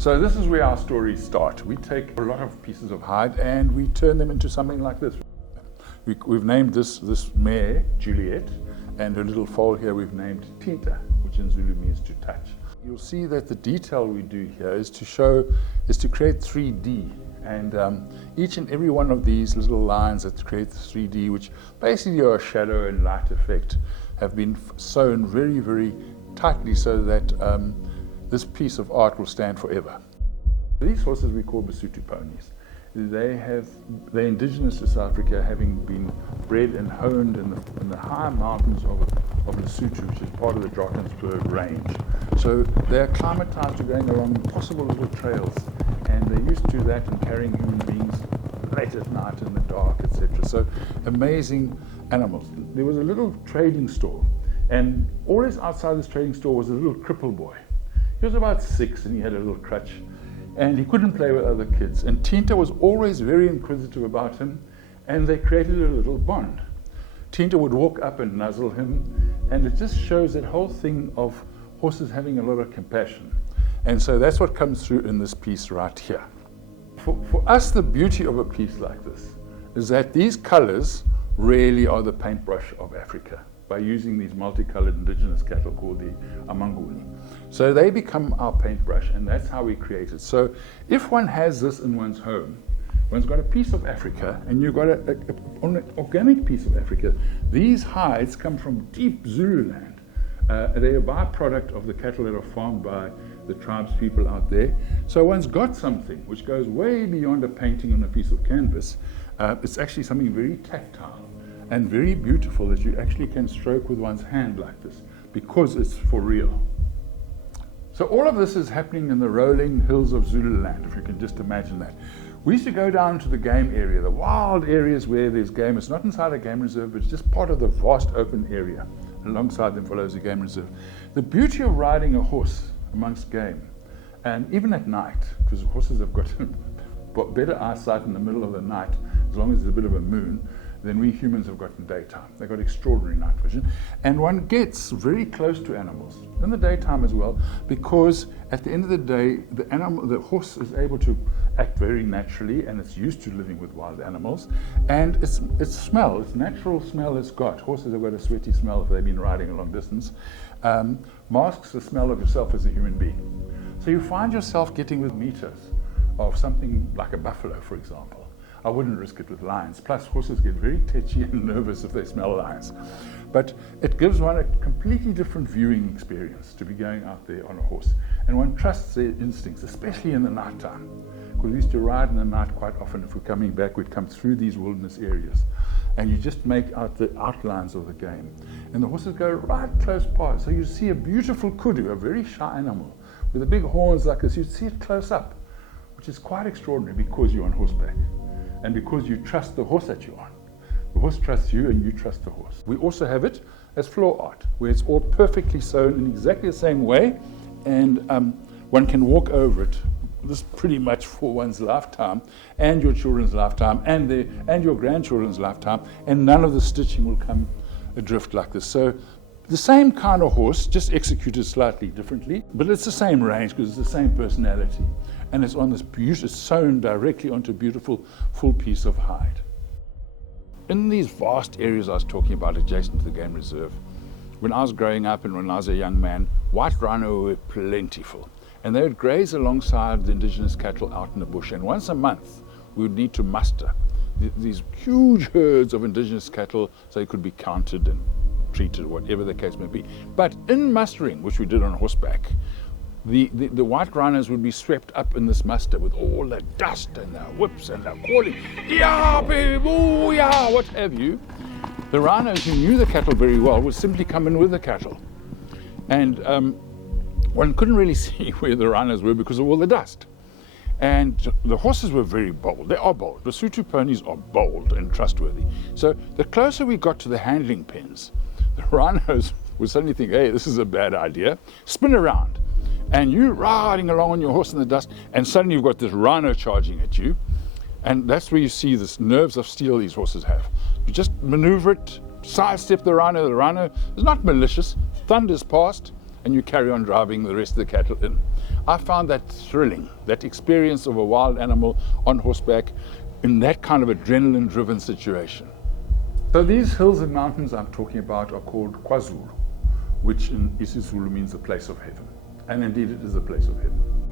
So this is where our stories start. We take a lot of pieces of hide and we turn them into something like this. We've named this mare Juliet, and her little foal here we've named Thinta, which in Zulu means to touch. You'll see that the detail we do here is to create 3D, and each and every one of these little lines that create the 3D, which basically are a shadow and light effect, have been sewn very, very tightly so that this piece of art will stand forever. These horses we call Basotho ponies. They're indigenous to South Africa, having been bred and honed in the high mountains of Lesotho, which is part of the Drakensberg range. So they're acclimatized to going along impossible little trails, and they're used to that and carrying human beings late at night in the dark, etc. So amazing animals. There was a little trading store, and always outside this trading store was a little crippled boy. He was about 6 and he had a little crutch, and he couldn't play with other kids. And Thinta was always very inquisitive about him, and they created a little bond. Thinta would walk up and nuzzle him, and it just shows that whole thing of horses having a lot of compassion. And so that's what comes through in this piece right here. For us, the beauty of a piece like this is that these colors really are the paintbrush of Africa, by using these multicolored indigenous cattle called the Nguni. So they become our paintbrush, and that's how we create it. So if one has this in one's home, one's got a piece of Africa, and you've got an organic piece of Africa. These hides come from deep Zululand. They're a byproduct of the cattle that are farmed by the tribes people out there. So one's got something which goes way beyond a painting on a piece of canvas. It's actually something very tactile and very beautiful that you actually can stroke with one's hand like this, because it's for real. So all of this is happening in the rolling hills of Zululand, if you can just imagine that. We used to go down to the game area, the wild areas where there's game. It's not inside a game reserve, but it's just part of the vast open area. Alongside them follows the game reserve. The beauty of riding a horse amongst game, and even at night, because horses have got better eyesight in the middle of the night, as long as there's a bit of a moon, than we humans have got in daytime. They've got extraordinary night vision. And one gets very close to animals in the daytime as well, because at the end of the day, the horse is able to act very naturally, and it's used to living with wild animals. And its smell, its natural smell it's got. Horses have got a sweaty smell if they've been riding a long distance, masks the smell of yourself as a human being. So you find yourself getting with meters of something like a buffalo, for example. I wouldn't risk it with lions. Plus, horses get very tetchy and nervous if they smell lions. But it gives one a completely different viewing experience to be going out there on a horse. And one trusts their instincts, especially in the nighttime. Because we used to ride in the night quite often. If we're coming back, we'd come through these wilderness areas. And you just make out the outlines of the game. And the horses go right close past. So you see a beautiful kudu, a very shy animal, with the big horns like this. You'd see it close up, which is quite extraordinary because you're on horseback. And because you trust the horse that you're on. The horse trusts you and you trust the horse. We also have it as floor art, where it's all perfectly sewn in exactly the same way, and one can walk over it. This is pretty much for one's lifetime, and your children's lifetime, and your grandchildren's lifetime, and none of the stitching will come adrift like this. So the same kind of horse, just executed slightly differently, but it's the same range because it's the same personality. And it's on this beautiful, it's sewn directly onto a beautiful full piece of hide. In these vast areas I was talking about adjacent to the game reserve, when I was growing up and when I was a young man, white rhino were plentiful. And they would graze alongside the indigenous cattle out in the bush. And once a month, we would need to muster these huge herds of indigenous cattle so they could be counted and treated, whatever the case may be. But in mustering, which we did on horseback, the white rhinos would be swept up in this muster with all the dust and the whips and the calling, yeah, baby, ooh, yeah, what have you. The rhinos who knew the cattle very well would simply come in with the cattle. And one couldn't really see where the rhinos were because of all the dust. And the horses were very bold. They are bold. Basotho ponies are bold and trustworthy. So the closer we got to the handling pens, the rhinos would suddenly think, hey, this is a bad idea, spin around. And you're riding along on your horse in the dust, and suddenly you've got this rhino charging at you. And that's where you see this nerves of steel these horses have. You just maneuver it, sidestep the rhino. The rhino is not malicious, thunders past, and you carry on driving the rest of the cattle in. I found that thrilling, that experience of a wild animal on horseback in that kind of adrenaline-driven situation. So these hills and mountains I'm talking about are called KwaZulu, which in isiZulu means the place of heaven. And indeed it is a place of heaven.